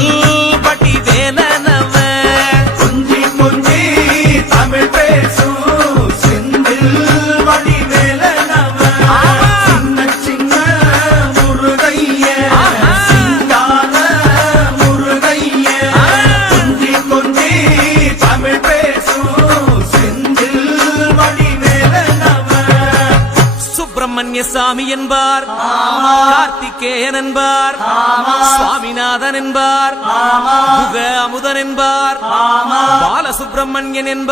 tú. Subramaniya சாமி என்பார் கார்த்திகேயன் என்பார். சுவாமிநாதன் என்பார். முக அமுதன் என்பார். பாலசுப்பிரமணியன் என்பார்.